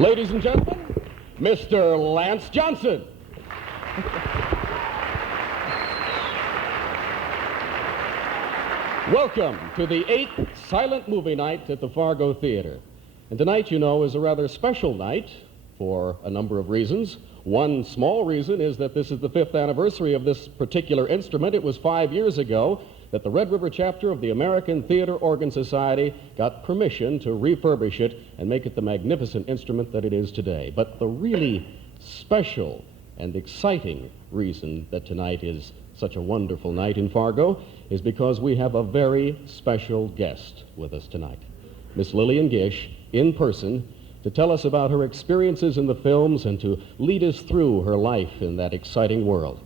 Ladies and gentlemen, Mr. Lance Johnson. Welcome to the 8th silent movie night at the Fargo Theatre. And tonight, you know, is a rather special night for a number of reasons. One small reason is that this is the 5th anniversary of this particular instrument. It was 5 years ago that the Red River chapter of the American Theater Organ Society got permission to refurbish it and make it the magnificent instrument that it is today. But the really special and exciting reason that tonight is such a wonderful night in Fargo is because we have a very special guest with us tonight, Miss Lillian Gish, in person, to tell us about her experiences in the films and to lead us through her life in that exciting world.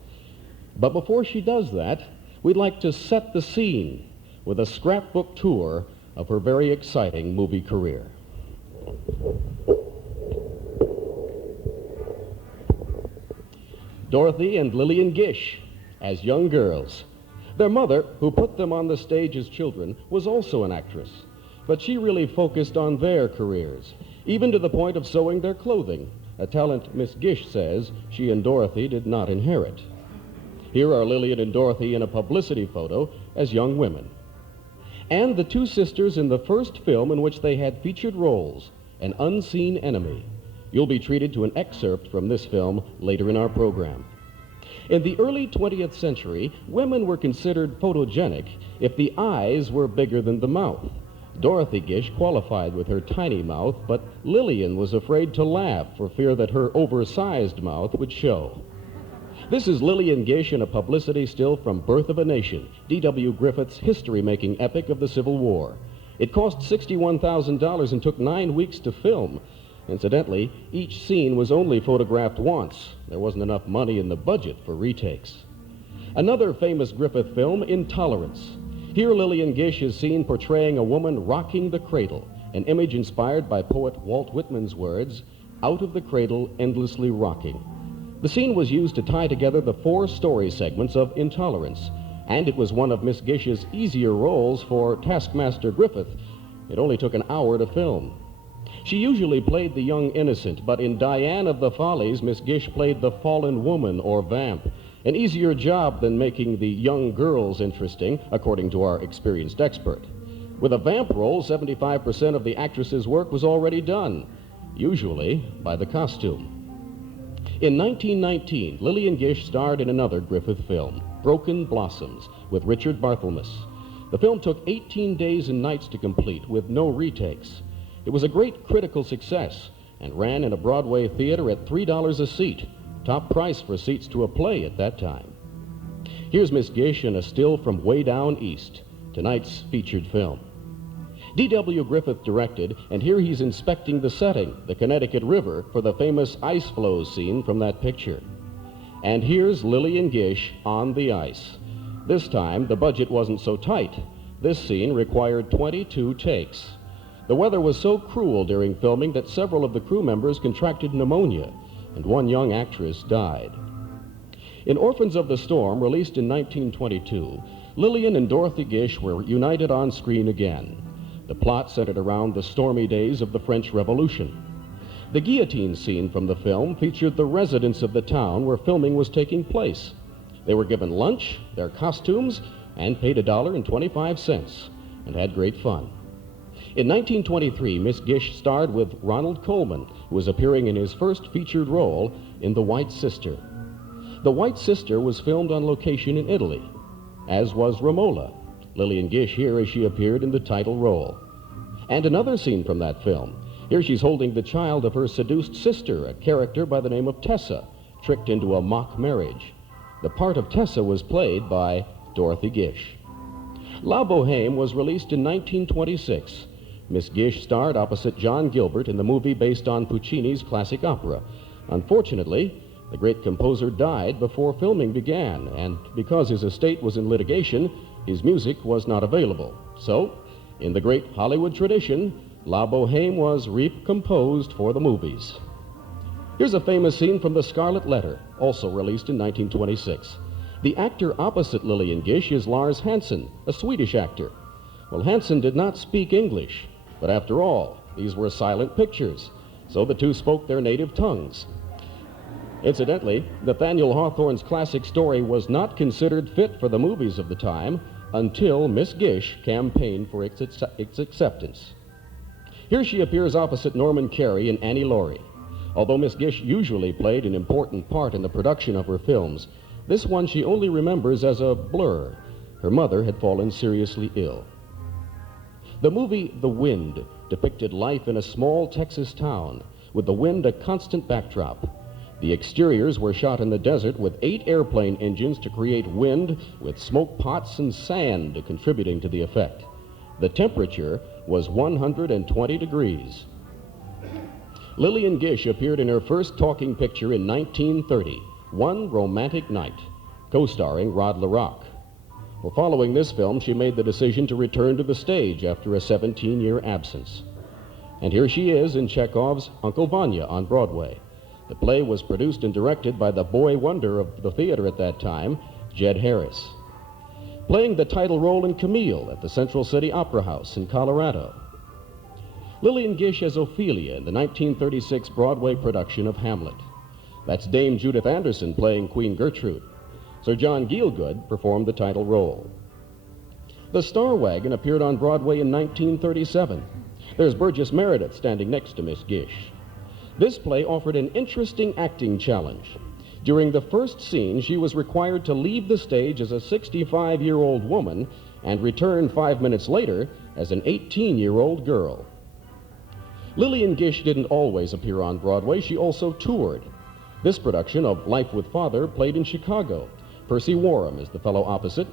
But before she does that, we'd like to set the scene with a scrapbook tour of her very exciting movie career. Dorothy and Lillian Gish as young girls. Their mother, who put them on the stage as children, was also an actress, but she really focused on their careers, even to the point of sewing their clothing, a talent Miss Gish says she and Dorothy did not inherit. Here are Lillian and Dorothy in a publicity photo as young women. And the two sisters in the first film in which they had featured roles, An Unseen Enemy. You'll be treated to an excerpt from this film later in our program. In the early 20th century, women were considered photogenic if the eyes were bigger than the mouth. Dorothy Gish qualified with her tiny mouth, but Lillian was afraid to laugh for fear that her oversized mouth would show. This is Lillian Gish in a publicity still from Birth of a Nation, D.W. Griffith's history-making epic of the Civil War. It cost $61,000 and took 9 weeks to film. Incidentally, each scene was only photographed once. There wasn't enough money in the budget for retakes. Another famous Griffith film, Intolerance. Here Lillian Gish is seen portraying a woman rocking the cradle, an image inspired by poet Walt Whitman's words, "Out of the cradle, endlessly rocking." The scene was used to tie together the 4 story segments of Intolerance, and it was one of Miss Gish's easier roles for Taskmaster Griffith. It only took an hour to film. She usually played the young innocent, but in Diane of the Follies, Miss Gish played the fallen woman or vamp, an easier job than making the young girls interesting, according to our experienced expert. With a vamp role, 75% of the actress's work was already done, usually by the costume. In 1919, Lillian Gish starred in another Griffith film, Broken Blossoms, with Richard Barthelmess. The film took 18 days and nights to complete, with no retakes. It was a great critical success and ran in a Broadway theater at $3 a seat, top price for seats to a play at that time. Here's Miss Gish in a still from Way Down East, tonight's featured film. D.W. Griffith directed, and here he's inspecting the setting, the Connecticut River, for the famous ice flows scene from that picture. And here's Lillian Gish on the ice. This time, the budget wasn't so tight. This scene required 22 takes. The weather was so cruel during filming that several of the crew members contracted pneumonia, and one young actress died. In Orphans of the Storm, released in 1922, Lillian and Dorothy Gish were united on screen again. The plot centered around the stormy days of the French Revolution. The guillotine scene from the film featured the residents of the town where filming was taking place. They were given lunch, their costumes, and paid $1.25, and had great fun. In 1923, Miss Gish starred with Ronald Colman, who was appearing in his first featured role in The White Sister. The White Sister was filmed on location in Italy, as was Romola, Lillian Gish here as she appeared in the title role. And another scene from that film. Here she's holding the child of her seduced sister, a character by the name of Tessa, tricked into a mock marriage. The part of Tessa was played by Dorothy Gish. La Boheme was released in 1926. Miss Gish starred opposite John Gilbert in the movie based on Puccini's classic opera. Unfortunately, the great composer died before filming began, and because his estate was in litigation, his music was not available. So, in the great Hollywood tradition, La Boheme was recomposed for the movies. Here's a famous scene from The Scarlet Letter, also released in 1926. The actor opposite Lillian Gish is Lars Hansen, a Swedish actor. Well, Hansen did not speak English, but after all, these were silent pictures. so the two spoke their native tongues. Incidentally, Nathaniel Hawthorne's classic story was not considered fit for the movies of the time until Miss Gish campaigned for its acceptance. Here she appears opposite Norman Carey in Annie Laurie. Although Miss Gish usually played an important part in the production of her films, this one she only remembers as a blur. Her mother had fallen seriously ill. The movie The Wind depicted life in a small Texas town, with the wind a constant backdrop. The exteriors were shot in the desert with 8 airplane engines to create wind, with smoke pots and sand contributing to the effect. The temperature was 120 degrees. Lillian Gish appeared in her first talking picture in 1930, One Romantic Night, co-starring Rod LaRock. Well, following this film, she made the decision to return to the stage after a 17-year absence. And here she is in Chekhov's Uncle Vanya on Broadway. The play was produced and directed by the boy wonder of the theater at that time, Jed Harris. Playing the title role in Camille at the Central City Opera House in Colorado. Lillian Gish as Ophelia in the 1936 Broadway production of Hamlet. That's Dame Judith Anderson playing Queen Gertrude. Sir John Gielgud performed the title role. The Star Wagon appeared on Broadway in 1937. There's Burgess Meredith standing next to Miss Gish. This play offered an interesting acting challenge. During the first scene, she was required to leave the stage as a 65-year-old woman and return 5 minutes later as an 18-year-old girl. Lillian Gish didn't always appear on Broadway. She also toured. This production of Life with Father played in Chicago. Percy Wareham is the fellow opposite.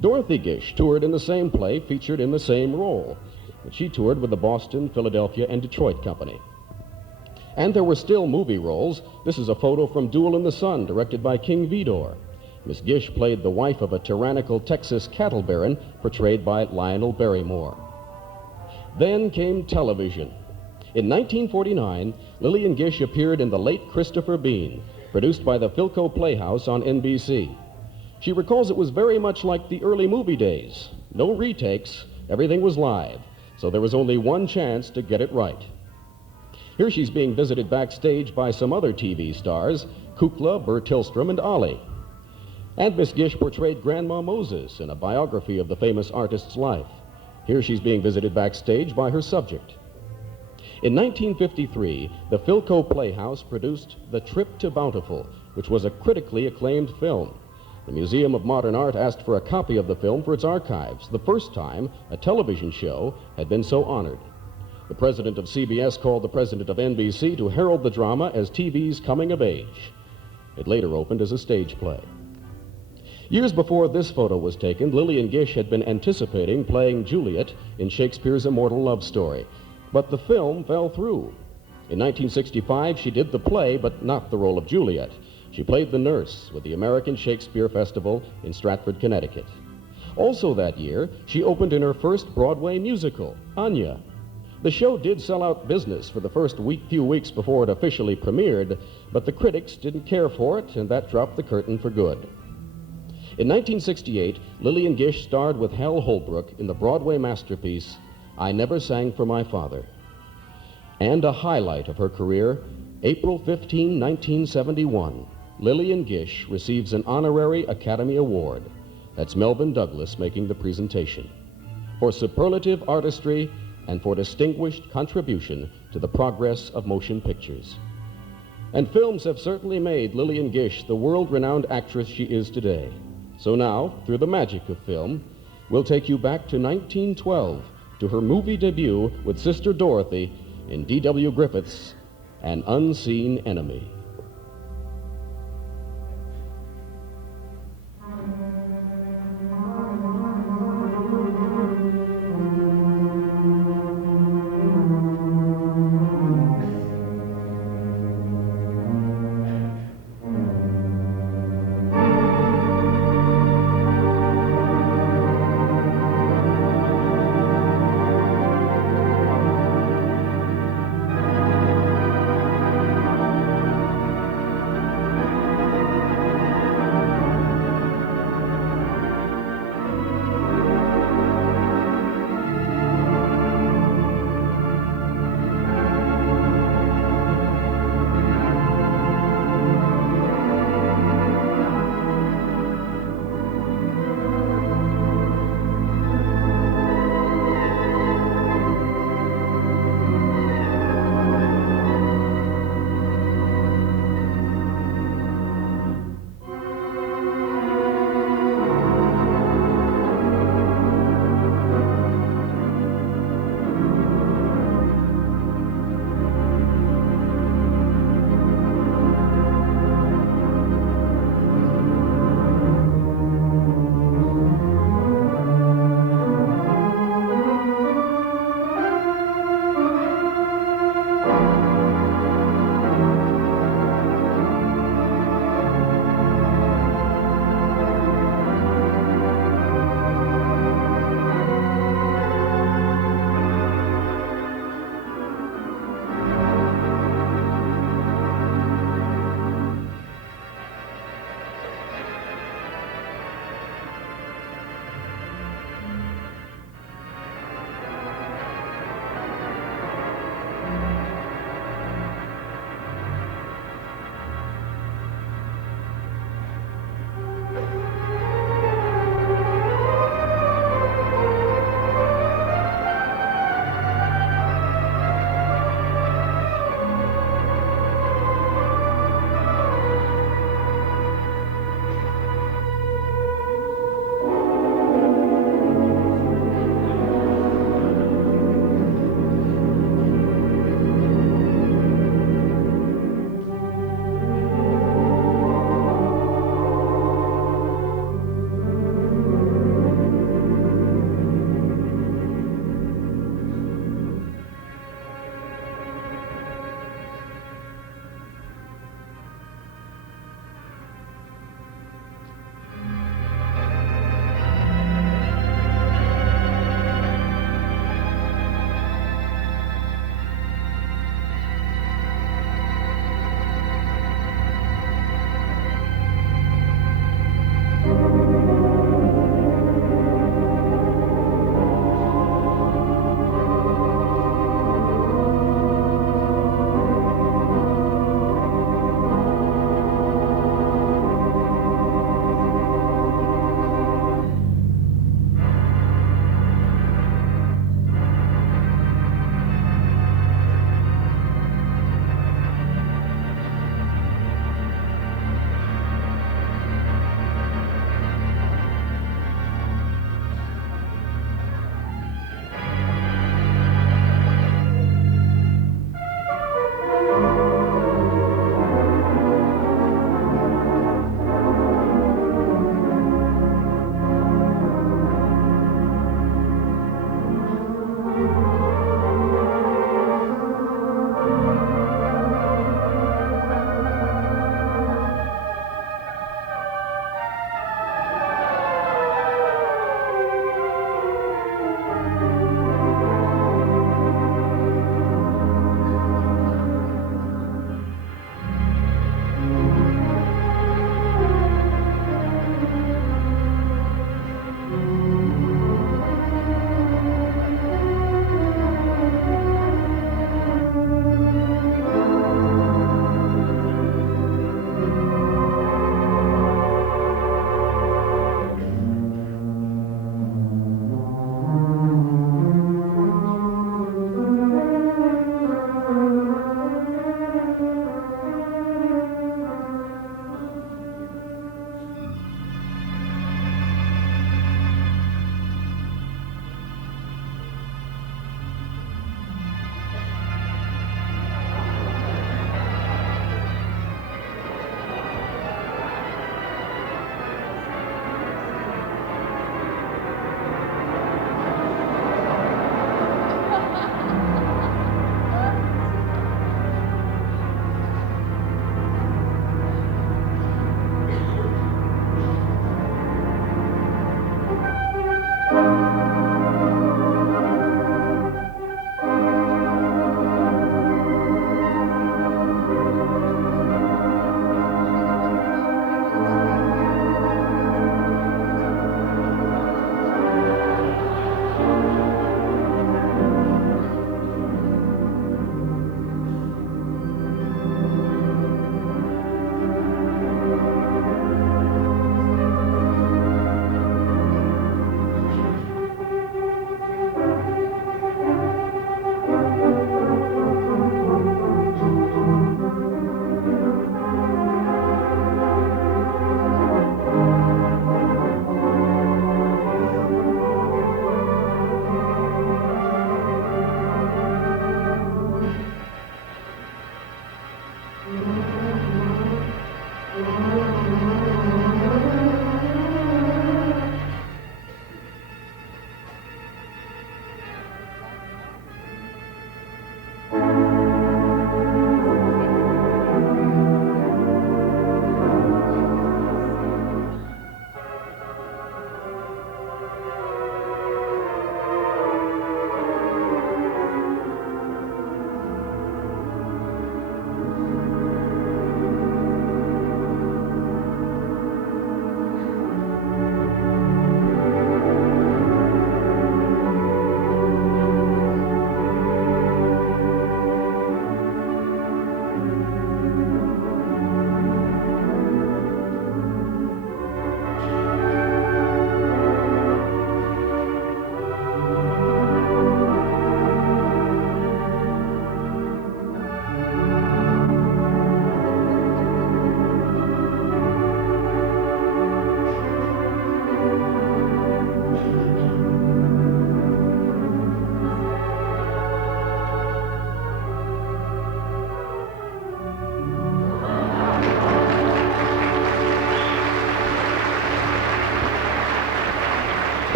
Dorothy Gish toured in the same play, featured in the same role. But she toured with the Boston, Philadelphia, and Detroit Company. And there were still movie roles. This is a photo from Duel in the Sun, directed by King Vidor. Miss Gish played the wife of a tyrannical Texas cattle baron, portrayed by Lionel Barrymore. Then came television. In 1949, Lillian Gish appeared in The Late Christopher Bean, produced by the Philco Playhouse on NBC. She recalls it was very much like the early movie days. No retakes, everything was live, so there was only one chance to get it right. Here she's being visited backstage by some other TV stars, Kukla, Bert Tillstrom, and Ollie. And Miss Gish portrayed Grandma Moses in a biography of the famous artist's life. Here she's being visited backstage by her subject. In 1953, the Philco Playhouse produced The Trip to Bountiful, which was a critically acclaimed film. The Museum of Modern Art asked for a copy of the film for its archives, the first time a television show had been so honored. The president of CBS called the president of NBC to herald the drama as TV's coming of age. It later opened as a stage play. Years before this photo was taken, Lillian Gish had been anticipating playing Juliet in Shakespeare's immortal love story, but the film fell through. In 1965, she did the play, but not the role of Juliet. She played the nurse with the American Shakespeare Festival in Stratford, Connecticut. Also that year, she opened in her first Broadway musical, Anya. The show did sell out business for the first few weeks before it officially premiered, but the critics didn't care for it, and that dropped the curtain for good. In 1968, Lillian Gish starred with Hal Holbrook in the Broadway masterpiece, I Never Sang for My Father. And a highlight of her career, April 15, 1971, Lillian Gish receives an honorary Academy Award. That's Melvyn Douglas making the presentation, for superlative artistry and for distinguished contribution to the progress of motion pictures. And films have certainly made Lillian Gish the world-renowned actress she is today. So now, through the magic of film, we'll take you back to 1912, to her movie debut with Sister Dorothy in D.W. Griffith's An Unseen Enemy.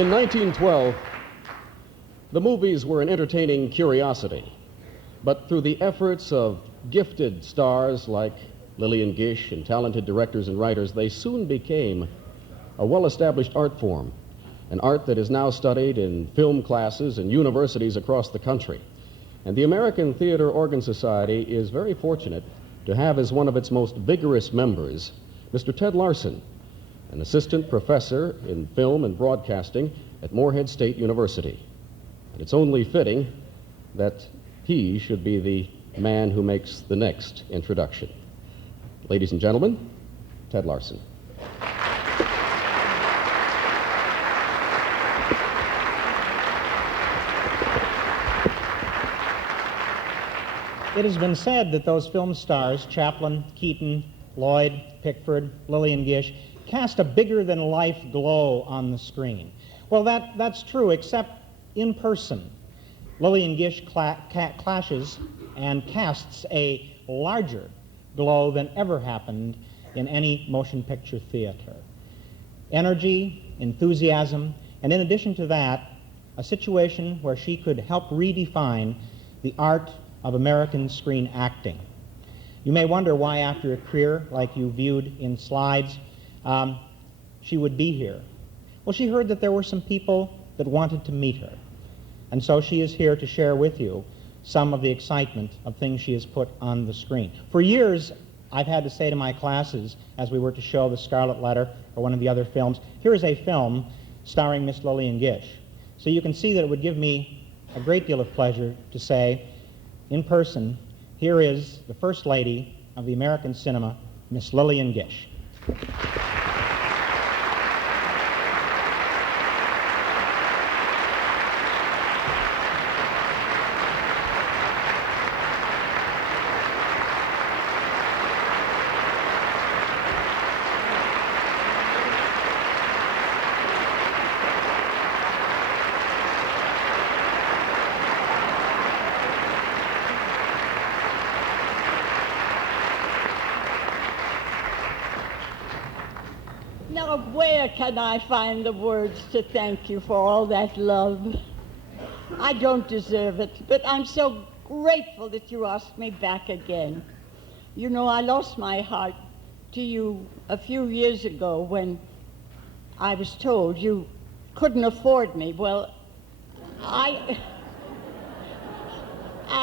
In 1912, the movies were an entertaining curiosity, but through the efforts of gifted stars like Lillian Gish and talented directors and writers, they soon became a well-established art form, an art that is now studied in film classes and universities across the country. And the American Theater Organ Society is very fortunate to have as one of its most vigorous members Mr. Ted Larson, an assistant professor in film and broadcasting at Moorhead State University. And it's only fitting that he should be the man who makes the next introduction. Ladies and gentlemen, Ted Larson. It has been said that those film stars, Chaplin, Keaton, Lloyd, Pickford, Lillian Gish, cast a bigger-than-life glow on the screen. Well, that's true, except in person. Lillian Gish clashes and casts a larger glow than ever happened in any motion picture theater. Energy, enthusiasm, and in addition to that, a situation where she could help redefine the art of American screen acting. You may wonder why, after a career like you viewed in slides, she would be here. Well, she heard that there were some people that wanted to meet her, and so she is here to share with you some of the excitement of things she has put on the screen. For years, I've had to say to my classes, as we were to show The Scarlet Letter or one of the other films, here is a film starring Miss Lillian Gish. So you can see that it would give me a great deal of pleasure to say, in person, here is the First Lady of the American cinema, Miss Lillian Gish. Now, where can I find the words to thank you for all that love? I don't deserve it, but I'm so grateful that you asked me back again. You know, I lost my heart to you a few years ago when I was told you couldn't afford me. Well, I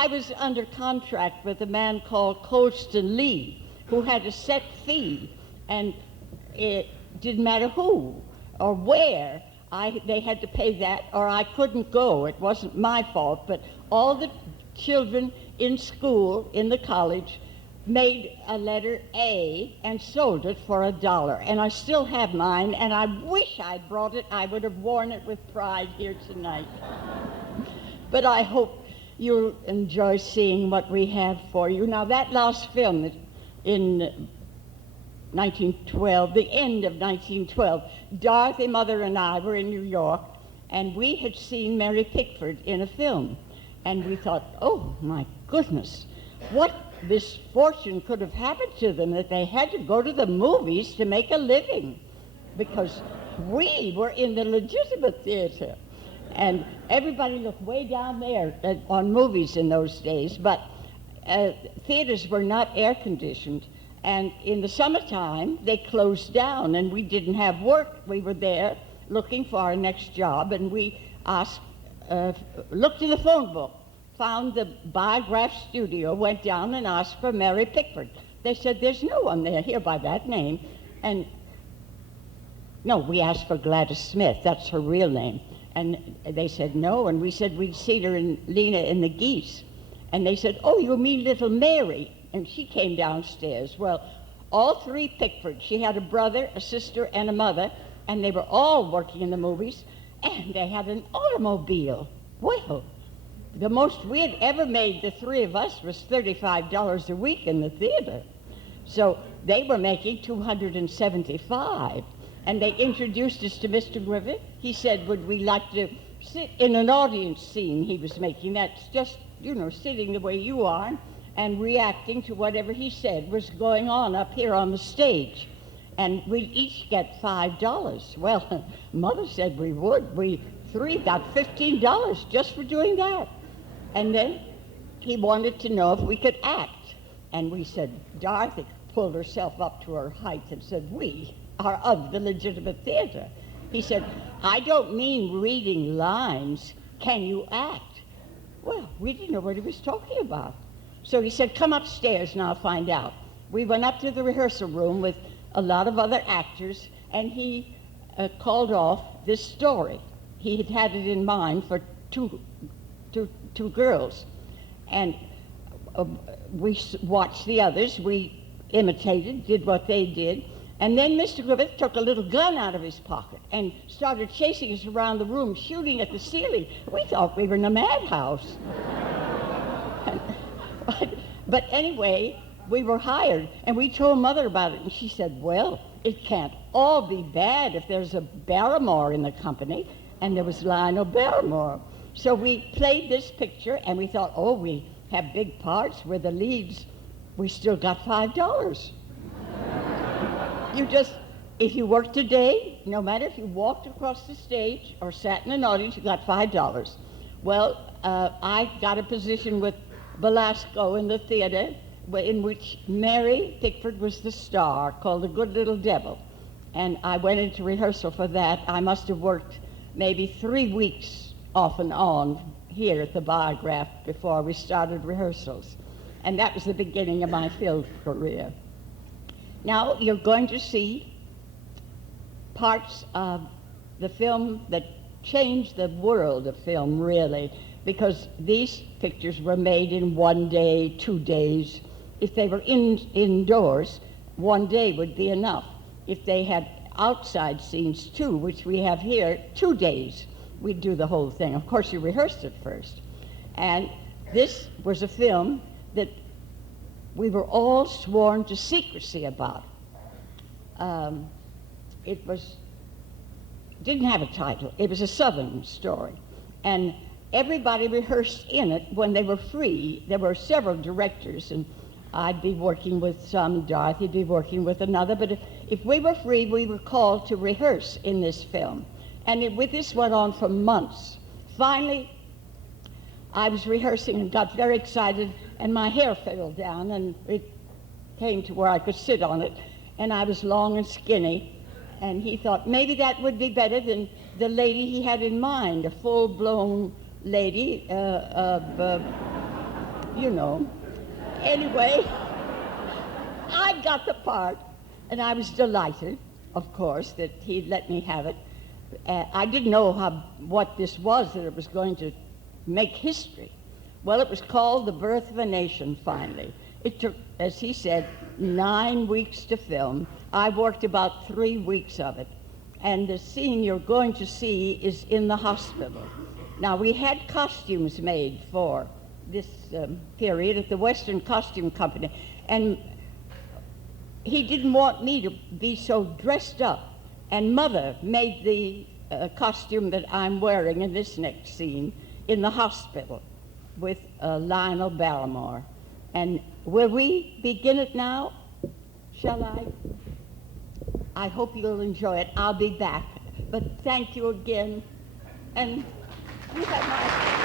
was under contract with a man called Colston Lee, who had a set fee, and it didn't matter who or where, they had to pay that or I couldn't go. It wasn't my fault, but all the children in school, in the college, made a letter A and sold it for $1. And I still have mine, and I wish I'd brought it. I would have worn it with pride here tonight. But I hope you'll enjoy seeing what we have for you. Now, that last film in 1912, the end of 1912, Dorothy, Mother, and I were in New York, and we had seen Mary Pickford in a film. And we thought, oh, my goodness, what misfortune could have happened to them that they had to go to the movies to make a living, because we were in the legitimate theater. And everybody looked way down there on movies in those days, but theaters were not air-conditioned. And in the summertime, they closed down, and we didn't have work. We were there looking for our next job, and we asked, looked in the phone book, found the Biograph studio, went down and asked for Mary Pickford. They said, there's no one there here by that name. And no, we asked for Gladys Smith. That's her real name. And they said no, and we said we'd seen her in Lena and the Geese. And they said, oh, you mean little Mary? And she came downstairs. Well, all three Pickford. She had a brother, a sister, and a mother, and they were all working in the movies, and they had an automobile. Well, the most we had ever made, the three of us, was $35 a week in the theater. So they were making $275, and they introduced us to Mr. Griffith. He said, would we like to sit in an audience scene he was making? That's just, you know, sitting the way you are, and reacting to whatever he said was going on up here on the stage. and we'd each get $5. Well, Mother said we would. We three got $15 just for doing that. And then he wanted to know if we could act. And we said, Dorothy pulled herself up to her height and said, we are of the legitimate theater. He said, I don't mean reading lines. Can you act? Well, we didn't know what he was talking about. So he said, come upstairs and I'll find out. We went up to the rehearsal room with a lot of other actors, and he called off this story. He had it in mind for two girls. And we watched the others. We imitated, did what they did. And then Mr. Griffith took a little gun out of his pocket and started chasing us around the room, shooting at the ceiling. We thought we were in a madhouse. But anyway, we were hired, and we told Mother about it, and she said, well, it can't all be bad if there's a Barrymore in the company, and there was Lionel Barrymore. So we played this picture, and we thought, oh, we have big parts, we're the leads. We still got $5. If you worked today, no matter if you walked across the stage or sat in an audience, you got $5. Well, I got a position with Belasco in the theater in which Mary Pickford was the star, called The Good Little Devil. And I went into rehearsal for that. I must have worked maybe 3 weeks off and on here at the Biograph before we started rehearsals. And that was the beginning of my film career. Now you're going to see parts of the film that changed the world of film, really, because these pictures were made in 1 day, 2 days. If they were indoors, 1 day would be enough. If they had outside scenes too, which we have here, 2 days, we'd do the whole thing. Of course, you rehearsed it first. And this was a film that we were all sworn to secrecy about. It didn't have a title. It was a Southern story. And everybody rehearsed in it when they were free. There were several directors, and I'd be working with some, Dorothy'd be working with another, but if we were free, we were called to rehearse in this film. And this went on for months. Finally, I was rehearsing and got very excited, and my hair fell down, and it came to where I could sit on it, and I was long and skinny, and he thought maybe that would be better than the lady he had in mind, a full-blown lady, you know. Anyway, I got the part, and I was delighted, of course, that he'd let me have it. I didn't know what this was, that it was going to make history. Well, it was called The Birth of a Nation, finally. It took, as he said, 9 weeks to film. I worked about 3 weeks of it. And the scene you're going to see is in the hospital. Now, we had costumes made for this period at the Western Costume Company, and he didn't want me to be so dressed up. And Mother made the costume that I'm wearing in this next scene in the hospital with Lionel Barrymore. And will we begin it now? Shall I? I hope you'll enjoy it. I'll be back. But thank you again. And you have my...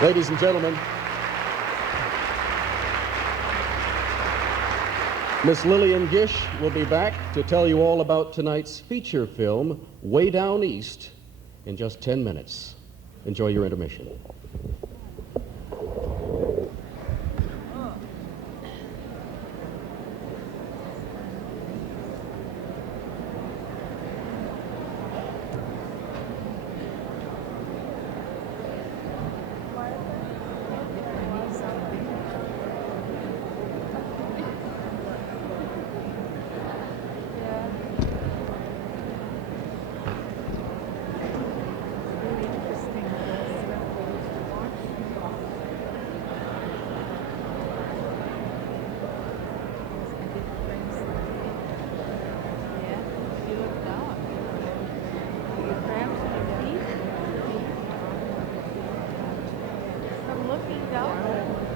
Ladies and gentlemen, Miss Lillian Gish will be back to tell you all about tonight's feature film, Way Down East, in just 10 minutes. Enjoy your intermission. Looking down.